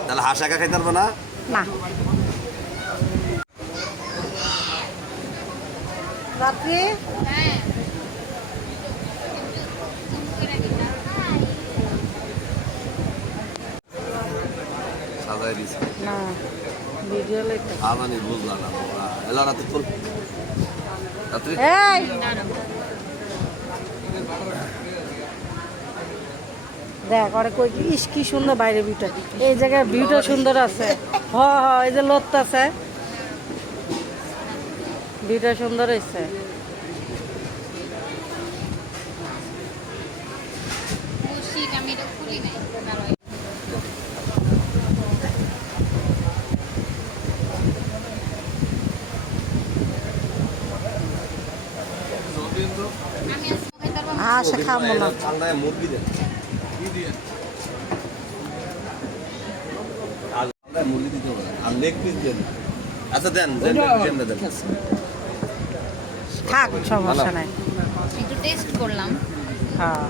তাহলে হাঁস একা খাইতে পারবো না? না রাত্রি সাজাই দিছি না ভিডিও লইতে আমি বুঝলাম না এলা রাতে তোর রাত্রি এই দেখ আরে কই ইস কি সুন্দর বাইরে ভিউটা এই জায়গায় ভিউটা সুন্দর আছে হ হ এই যে লোকটা আছে ভিউটা সুন্দর হয়েছে আশা খাবো না ঠান্ডায় মুরগি দেন মুরগি দিতে হবে আর লেগ পিস দেন আচ্ছা দেন দেন দেন থাক সমস্যা নাই একটু টেস্ট করলাম হ্যাঁ